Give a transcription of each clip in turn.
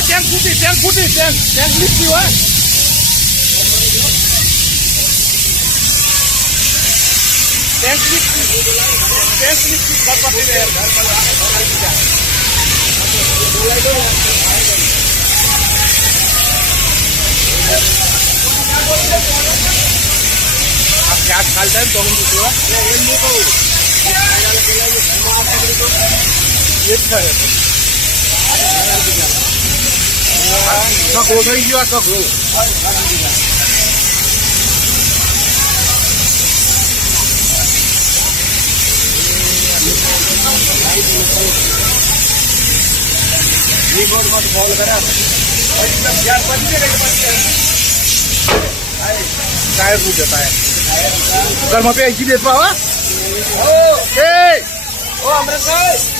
ટેન્ક ફૂટી ટેન્ક લીધી હોય ટેન્ક લીધી ગેસ ખાલતા તો હું પૂછવા એમ નહીં કહું એ જ થાય સગો થઈ ગયો સગો ફોલ કર્યા ટાયર પૂછે ટાયર ઘરમાં पे ऐसी देता हुआ ओ अमृत भाई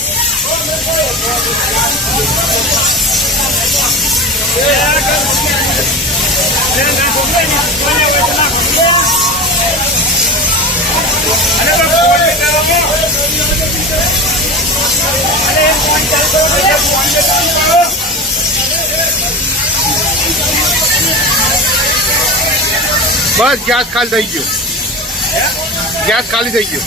बस गैस खाली થઈ ગયો ગેસ ખાલી થઈ ગયો